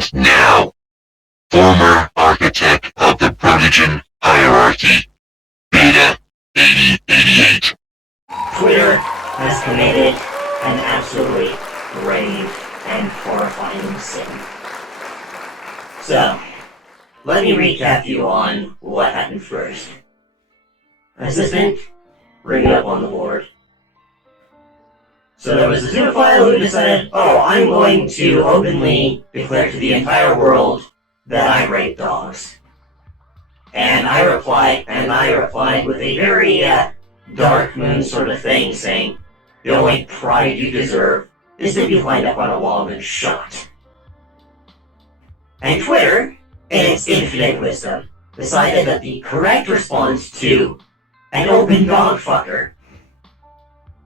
And now, former architect of the protogen hierarchy, Beta 8088. Twitter has committed an absolutely grave and horrifying sin. So, let me recap you on what happened first. Assistant, bring it up on the board. So there was a zoophile who decided, I'm going to openly declare to the entire world that I rape dogs. And I replied with a very dark moon sort of thing, saying, the only pride you deserve is to be lined up on a log and shot. And Twitter, in its infinite wisdom, decided that the correct response to an open dog fucker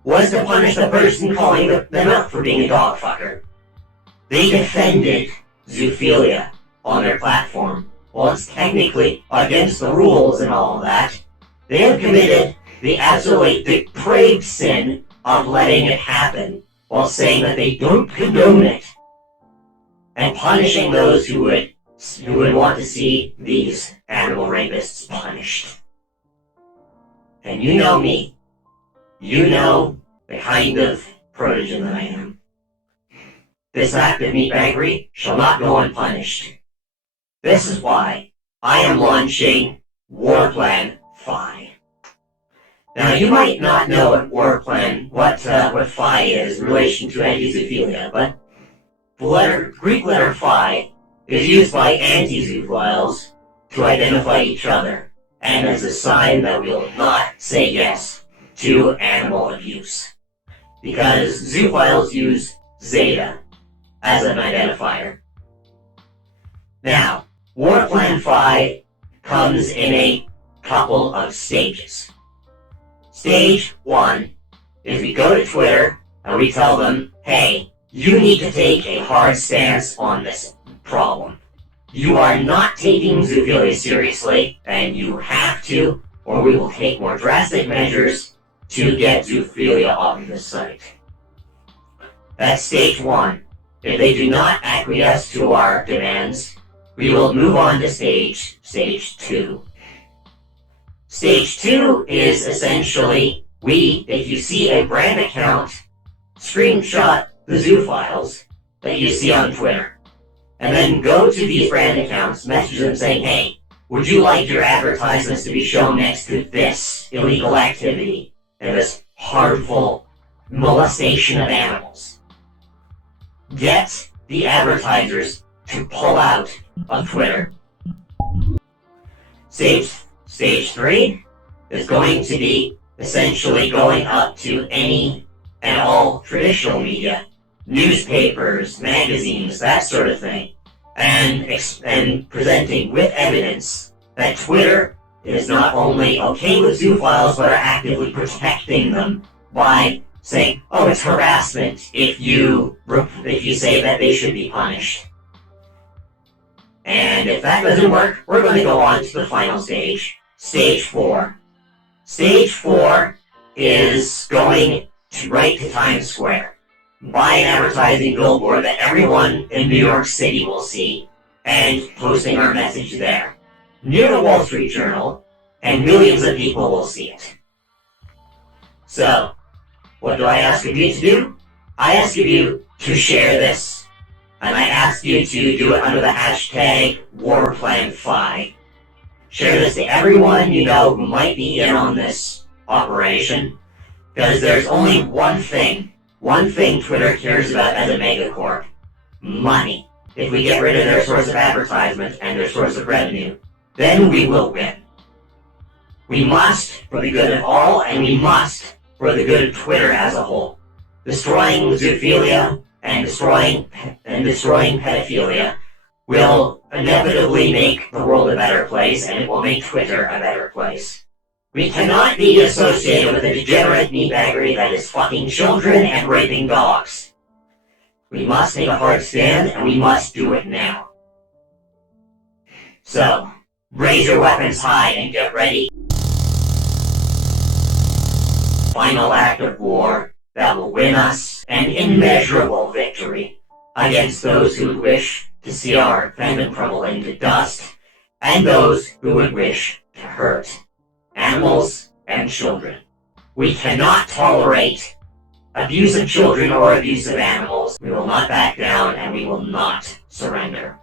was to punish the person calling them out for being a dog fucker. They defended zoophilia on their platform. While it's technically against the rules and all of that, they have committed the absolutely depraved sin of letting it happen while saying that they don't condone it and punishing those who would want to see these animal rapists punished. And you know me. You know the kind of protogen that I am. This act of meatbaggery shall not go unpunished. This is why I am launching Plan Phi. Now, you might not know what Phi is in relation to anti-zoophilia, but the Greek letter Phi is used by anti-zoophiles to identify each other, and as a sign that we will not say yes to animal abuse. Because zoophiles use Zeta as an identifier. Now, Plan Phi comes in a couple of stages. Stage 1 is we go to Twitter and we tell them, hey, you need to take a hard stance on this problem. You are not taking zoophilia seriously, and you have to, or we will take more drastic measures to get zoophilia off the site. That's stage 1. If they do not acquiesce to our demands, we will move on to stage 2. Stage 2 is essentially, if you see a brand account, screenshot the zoophiles that you see on Twitter, and then go to these brand accounts, message them saying, hey, would you like your advertisements to be shown next to this illegal activity and this harmful molestation of animals? Get the advertisers to pull out of Twitter. Stage 3 is going to be essentially going up to any and all traditional media, newspapers, magazines, that sort of thing, and presenting with evidence that Twitter is not only okay with zoophiles, but are actively protecting them by saying, it's harassment if you say that they should be punished. And if that doesn't work, we're going to go on to the final stage, stage 4. Stage 4 is going right to Times Square. Buy an advertising billboard that everyone in New York City will see, and posting our message there. Near the Wall Street Journal, and millions of people will see it. So, what do I ask of you to do? I ask of you to share this, and I ask you to do it under the hashtag #WarPlanPhi. Share this to everyone you know who might be in on this operation, because there's only one thing Twitter cares about as a megacorp: money. If we get rid of their source of advertisement and their source of revenue, then we will win. We must, for the good of all, and we must, for the good of Twitter as a whole. Destroying zoophilia and destroying pedophilia will inevitably make the world a better place, and it will make Twitter a better place. We cannot be associated with a degenerate meatbaggery that is fucking children and raping dogs. We must take a hard stand, and we must do it now. So, raise your weapons high and get ready. Final act of war that will win us an immeasurable victory against those who wish to see our fandom crumble into dust, and those who would wish to hurt animals and children. We cannot tolerate abuse of children or abuse of animals. We will not back down, and we will not surrender.